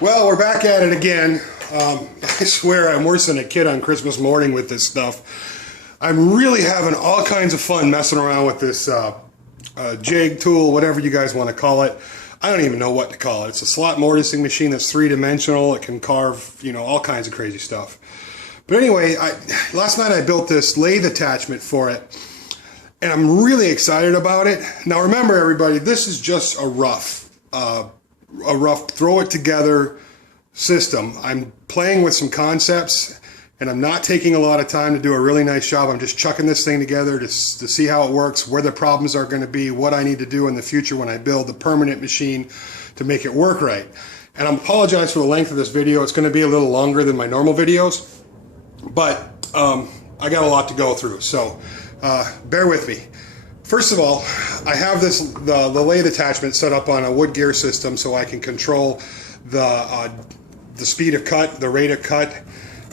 Well, we're back at it again. I swear I'm worse than a kid on Christmas morning with this stuff. I'm really having all kinds of fun messing around with this jig tool, whatever you guys want to call it. I don't even know what to call it. It's a slot mortising machine that's three-dimensional. It can carve, you know, all kinds of crazy stuff. But anyway, last night I built this lathe attachment for it, and I'm really excited about it. Now remember, everybody, this is just a rough throw it together system. I'm playing with some concepts, and I'm not taking a lot of time to do a really nice job. I'm just chucking this thing together to see how it works, where the problems are going to be, what I need to do in the future when I build the permanent machine to make it work right. And I apologize for the length of this video. It's going to be a little longer than my normal videos, but I got a lot to go through, so bear with me. First of all, I have the lathe attachment set up on a wood gear system so I can control the speed of cut, the rate of cut,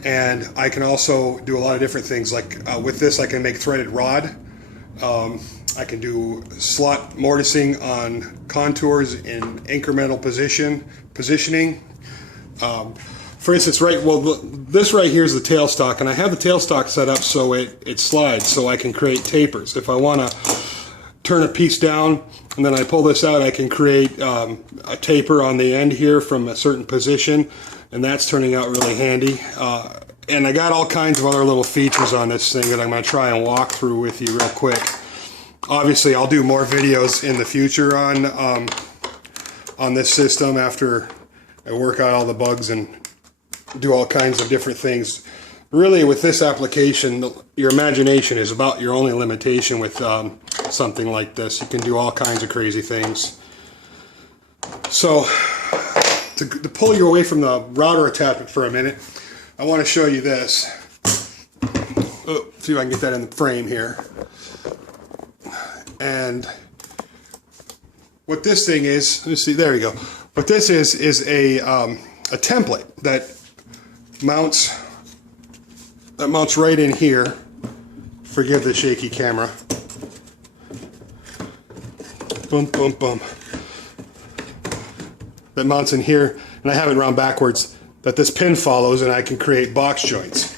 and I can also do a lot of different things. Like with this, I can make threaded rod. I can do slot mortising on contours in incremental positioning. For instance, this right here is the tailstock, and I have the tailstock set up so it slides, so I can create tapers. If I want to turn a piece down and then I pull this out, I can create a taper on the end here from a certain position, and that's turning out really handy. And I got all kinds of other little features on this thing that I'm going to try and walk through with you real quick. Obviously, I'll do more videos in the future on this system after I work out all the bugs and do all kinds of different things. Really, with this application, your imagination is about your only limitation with something like this. You can do all kinds of crazy things. So, to pull you away from the router attachment for a minute, I want to show you this. Oh, see if I can get that in the frame here. And what this thing is, let's see, there we go. What this is a template that mounts right in here. Forgive the shaky camera. Boom, boom, boom. That mounts in here, and I have it around backwards, that this pin follows, and I can create box joints.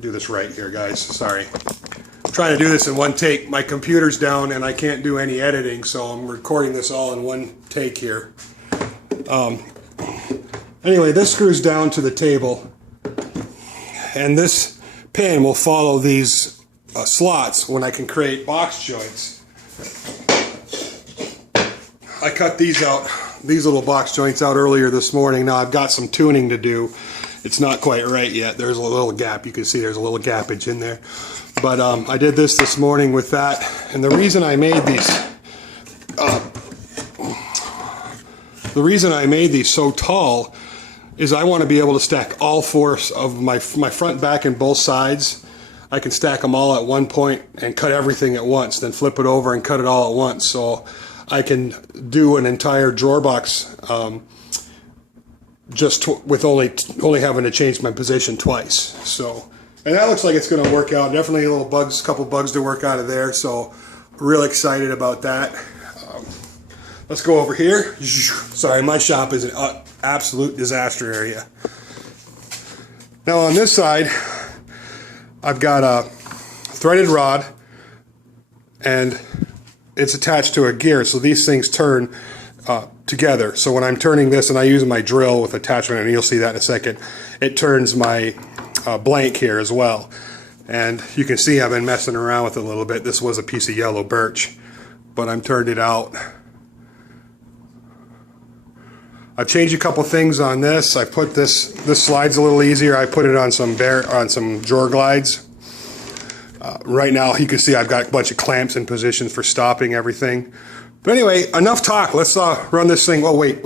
Do this right here, guys. Sorry. I'm trying to do this in one take. My computer's down, and I can't do any editing, so I'm recording this all in one take here. Anyway, this screws down to the table, and this pin will follow these slots when I can create box joints. I cut these little box joints out earlier this morning. Now I've got some tuning to do. It's not quite right yet. There's a little gap. You can see there's a little gappage in there. But I did this morning with that, and the reason I made these so tall is I want to be able to stack all four of my front, back, and both sides. I can stack them all at one point and cut everything at once, then flip it over and cut it all at once. So I can do an entire drawer box just with only having to change my position twice. So, and that looks like it's going to work out. Definitely a couple bugs to work out of there. So, real excited about that. Let's go over here. Sorry, my shop is an absolute disaster area. Now on this side, I've got a threaded rod, and it's attached to a gear, so these things turn together. So when I'm turning this, and I use my drill with attachment, and you'll see that in a second, it turns my blank here as well. And you can see I've been messing around with it a little bit. This was a piece of yellow birch, but I'm turned it out. I've changed a couple things on this. I put this slides a little easier. I put it on some drawer glides. Right now you can see I've got a bunch of clamps in positions for stopping everything. But anyway, enough talk. Let's run this thing. Oh, wait.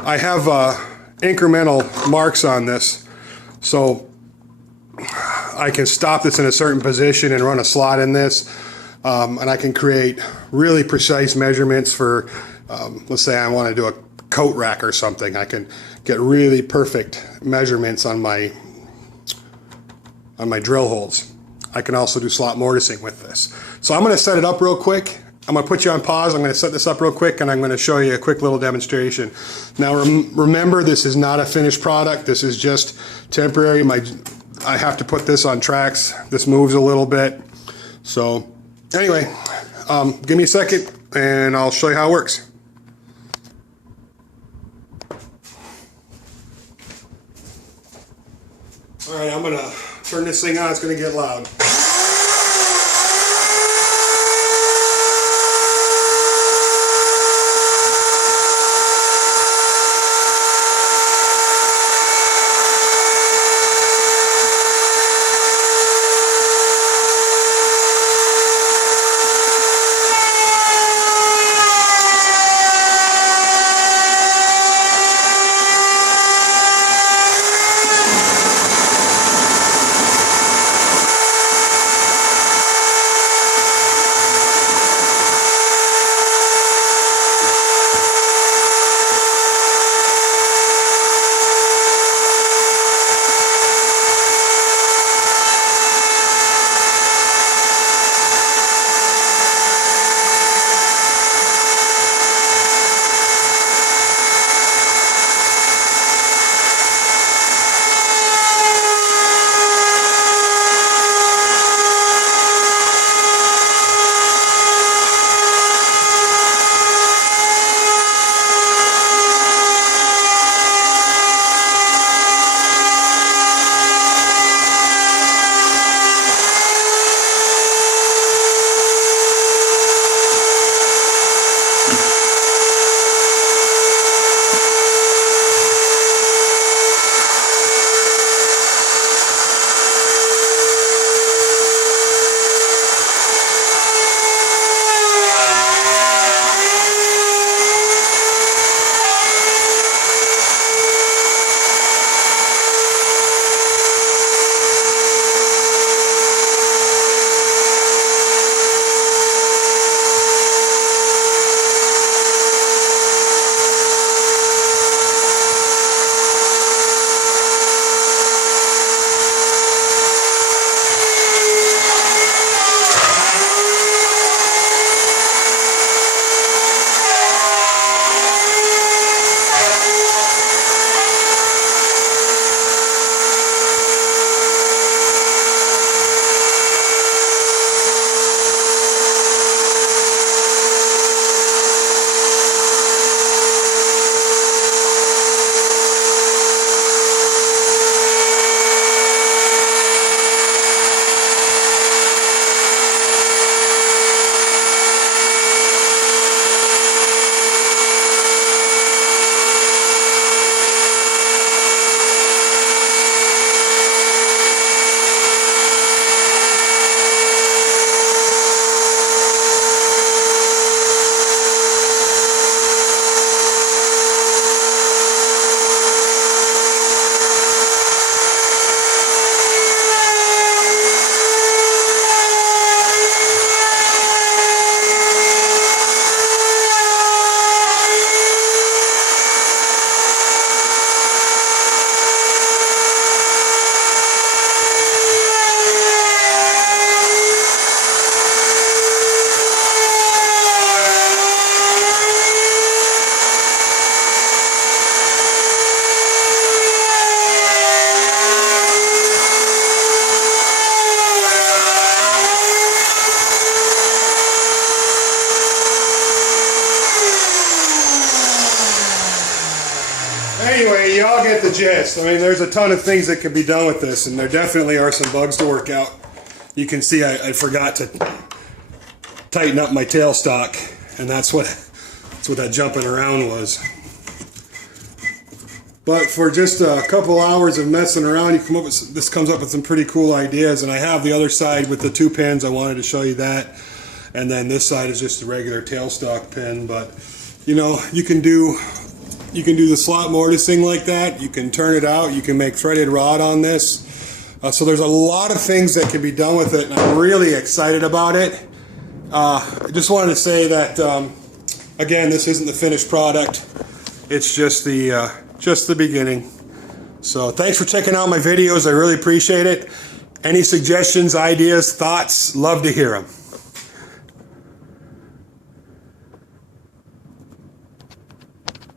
I have incremental marks on this, so I can stop this in a certain position and run a slot in this, and I can create really precise measurements for let's say I want to do a coat rack or something. I can get really perfect measurements on my drill holes. I can also do slot mortising with this. So I'm going to set it up real quick, I'm going to put you on pause. I'm going to set this up real quick, and I'm going to show you a quick little demonstration. Now remember, this is not a finished product. This is just temporary. I have to put this on tracks. This moves a little bit. So anyway, give me a second and I'll show you how it works. Alright, I'm going to turn this thing on. It's going to get loud. Anyway, y'all get the gist. I mean, there's a ton of things that can be done with this, and there definitely are some bugs to work out. You can see I forgot to tighten up my tailstock, and that's what that jumping around was. But for just a couple hours of messing around, you come up with this comes up with some pretty cool ideas. And I have the other side with the 2 pins. I wanted to show you that, and then this side is just a regular tailstock pin. But you know, you can do the slot mortising like that. You can turn it out. You can make threaded rod on this. So there's a lot of things that can be done with it, and I'm really excited about it. I just wanted to say that again, this isn't the finished product. It's just the beginning. So thanks for checking out my videos. I really appreciate it. Any suggestions, ideas, thoughts, love to hear them.